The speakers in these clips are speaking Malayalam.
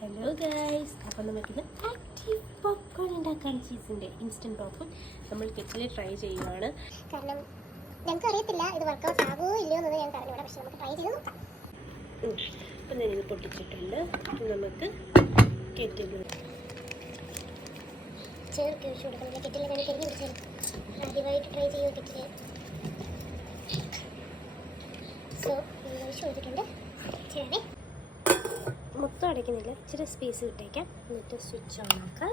ഹലോ ഗൈസ്, അപ്പോൾ നമുക്കിന്ന് ആക്റ്റീവ് പോപ്കോൺ ഉണ്ടാക്കാം. ചീസിൻ്റെ ഇൻസ്റ്റൻറ്റ് പോപ്കോൺ നമ്മൾ കിച്ചണിൽ ട്രൈ ചെയ്യുവാണ്. കാരണം ഞങ്ങൾക്ക് അറിയത്തില്ല ഇത് വർക്കൗട്ട് ആകുമോ ഇല്ലയോ എന്നത് ഞങ്ങൾക്ക് അറിഞ്ഞൂടാ, പക്ഷെ നമുക്ക് ട്രൈ ചെയ്ത് നോക്കാം. അപ്പം ഞാനിത് പൊട്ടിച്ചിട്ടുണ്ട്. നമുക്ക് കെറ്റിൽ ചേർക്ക് ഒഴിച്ചു കൊടുക്കുന്നില്ല. കെറ്റിൽ ഞാൻ തിരിഞ്ഞ് പിടിച്ചത് ആദ്യമായിട്ട് ട്രൈ ചെയ്യുമോ കെറ്റിൽ. സോ ഒഴിച്ചു കൊടുത്തിട്ടുണ്ട്. ചേർന്നേ മൊത്തം അടയ്ക്കുന്നില്ല, ഇച്ചിരി സ്പേസ് വിട്ടേക്കാം. എന്നിട്ട് സ്വിച്ച് ഓൺ ആക്കാം.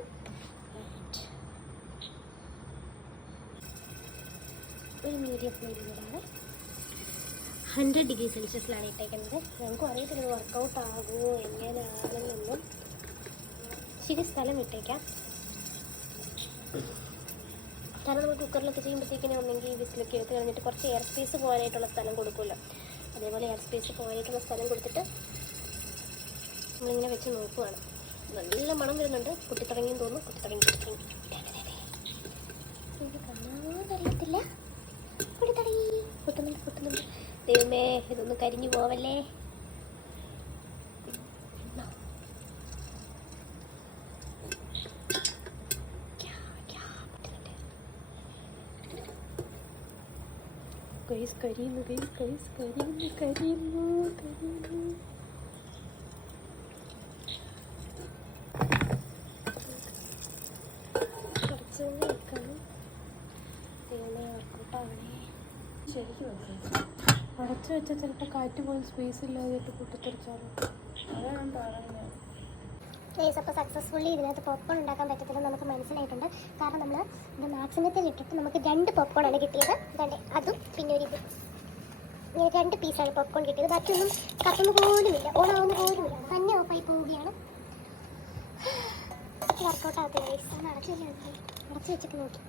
ഒരു മീഡിയം ഫ്ലെയിമിലാണ് 100 ഡിഗ്രി സെൽഷ്യസിലാണ് ഇട്ടേക്കുന്നത്. ഞങ്ങൾക്കും അറിയത്തില്ല ഇത് വർക്കൗട്ട് ആകുമോ എങ്ങനെയാണെന്നൊന്നും. ഇച്ചിരി സ്ഥലം വിട്ടേക്കാം. കാരണം നമ്മൾ കുക്കറിലൊക്കെ ചെയ്യുമ്പോഴത്തേക്കിനും ഒന്നെങ്കിൽ വിസിലൊക്കെ എടുത്ത് കളഞ്ഞിട്ട് കുറച്ച് എയർ സ്പേസ് പോകാനായിട്ടുള്ള സ്ഥലം കൊടുക്കുമല്ലോ. അതേപോലെ എയർ സ്പേസ് പോകാനായിട്ടുള്ള സ്ഥലം കൊടുത്തിട്ട് നമ്മളിങ്ങനെ വെച്ച് നോക്കുവാണ്. നല്ല മണം വരുന്നുണ്ട്. പൊട്ടിത്തുടങ്ങിയെന്ന് തോന്നുന്നു. പൊട്ടിത്തുടങ്ങി ഇത് കാണാതറിയത്തില്ല. പൊട്ടിത്തുടങ്ങി പൊട്ടുന്നുണ്ട്. ദൈവമേ, ഇതൊന്നും കരിഞ്ഞു പോവല്ലേ. കരിയുന്നു. അടച്ചു വെച്ചാൽ ചിലപ്പോൾ കാറ്റ് പോയി സ്പേസ് ഇല്ലാതെ പൊട്ടിത്തെറിച്ചാലോ. അതാണ് ഞാൻ പറയുന്നത്. അപ്പോൾ സക്സസ്ഫുള്ളി ഇതിനകത്ത് പോപ്കോൺ ഉണ്ടാക്കാൻ പറ്റത്തില്ലെന്ന് നമുക്ക് മനസ്സിലായിട്ടുണ്ട്. കാരണം നമ്മൾ ഇത് മാക്സിമത്തിൽ ഇട്ടിട്ട് നമുക്ക് 2 പോപ്കോൺ ആണ് കിട്ടിയത്. അതും പിന്നെ ഒരു ഇങ്ങനെ 2 പീസാണ് പോപ്കോൺ കിട്ടിയത്. ബാക്കിയൊന്നും കത്തുന്ന പോലുമില്ല, ഓണാവുന്ന പോലുമില്ല. തന്നെ ഓഫായി പോവുകയാണ്. വർക്കൗട്ട് ആകത്തില്ല. അടച്ചു വെച്ചിട്ട് നോക്കി.